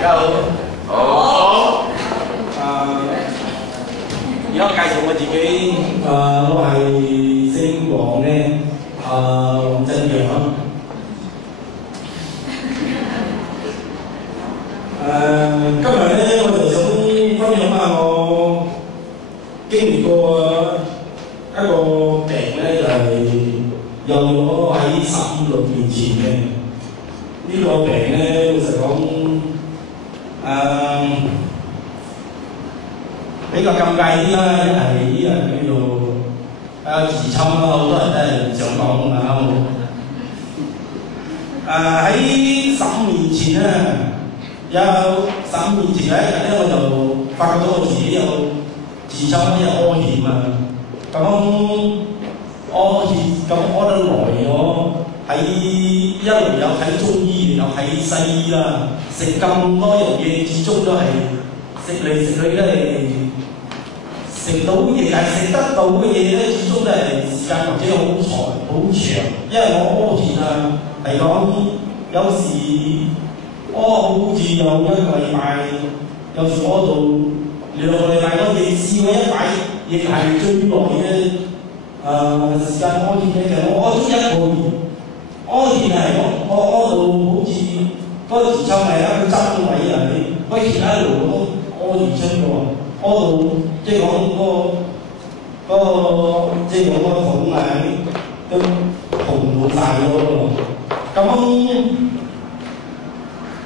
家好。好。而家介紹我自己，我係姓黃嘅，黃振陽。今日咧，我就想分享下我經歷過一個病咧，就係有咗喺15、16年前嘅。呢個病咧，老實講，比較尷尬啲啦，因為呢人叫做自侵啦，好多人都係想講啊。喺15年前咧，有15年前有一日咧，我就發覺到我自己有自侵呢個屙險啊。咁屙險咁屙得耐咗。喺一路有睇中醫，然後睇西醫啦，食咁多樣嘢，始終都係食嚟食去都係食到嘢，係食得到嘅嘢咧，始終都係時間或者好長。因為我屙田啊嚟講，有時屙好似有1個禮拜，有時屙到2個禮拜，我哋試過一擺，亦係最耐嘅時間屙田嘅，其實我屙咗1個月。屙田係我屙到好似嗰個自侵係一個針位啊！你嗰田一路咁屙住出嘅喎，屙到即係講嗰個即係講嗰個孔啊都紅到晒咗喎。咁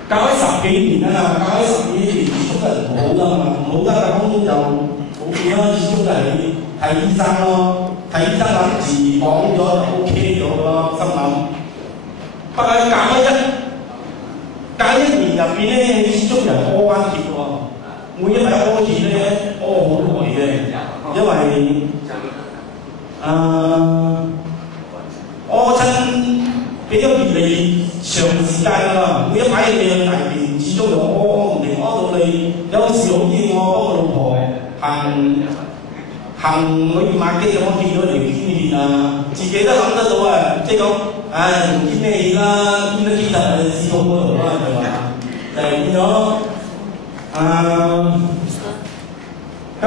隔咗10幾年啦，隔咗10幾年始終都係唔好啦嘛，唔好得咁就冇變啦，始終都係睇醫生咯，睇醫生諗住講咗就 OK 咗咯，心諗。不過隔一年入邊咧，你始終人屙翻鐵喎。每一位屙鐵咧，屙好耐嘅，因為屙親比較越嚟越長時間啦。每一擺你去大便，始終就屙唔停，屙到你有時好似我幫我老婆行去買機咁，我見到條天線啊，自己都諗得到啊，即係講。唔知咩嘢啦，見到其實係屎孔嗰度啦，係嘛？就係變咗咁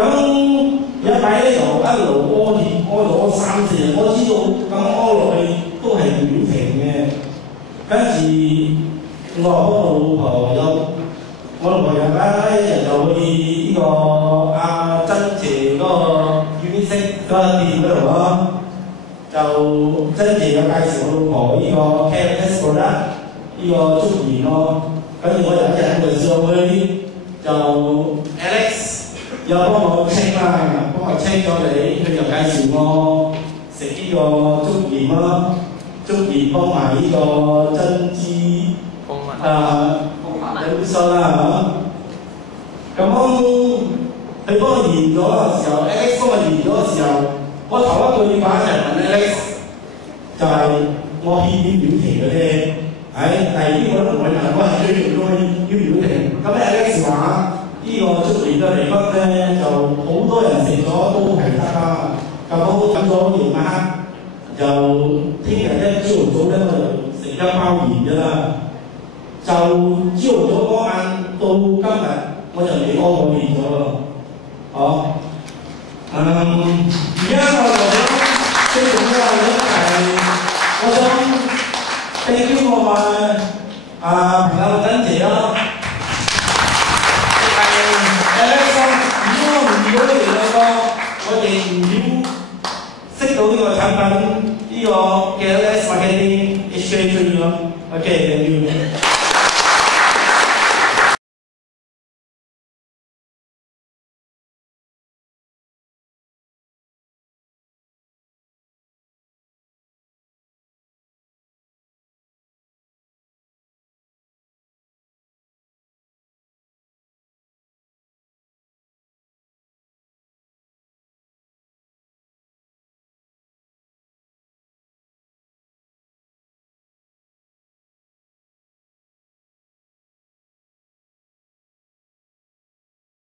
有一擺咧就一路屙鐵，屙咗3、4日，我知道咁屙落去都係唔停嘅。跟住我老婆有一日就去呢個珍姐嗰個unisex嗰個店嗰度咯。就珍姐有介紹我老婆呢個 KFS 啦，呢個竹園咯。跟住我有一日就上去，就 Alex 又幫我清啦，幫我清咗你，佢就介紹我食呢個竹園咯，竹園幫埋呢個珍珠有數啦，係嘛？咁佢幫我驗咗嘅時候 ，Alex 幫我驗咗嘅時候。我頭一個月話就問 Alex， 就係我欠點表情嘅啫。第二啲我都唔會問，我係最重要嘅表情。咁 Alex 話呢個竹園嘅梨北咧，就好多人食咗都係得啦。咁我等咗夜晚黑，就聽日咧朝頭早咧我就食1包鹽㗎啦。就朝頭早嗰晚到今日，我就未屙過面咗咯。而家我就想最重要係我想俾啲我朋友珍姐咯，如果我唔遇到你哋兩個，我哋唔識到呢個產品，呢個嘅 Alex Marketing Exchange 咯。OK，thank you。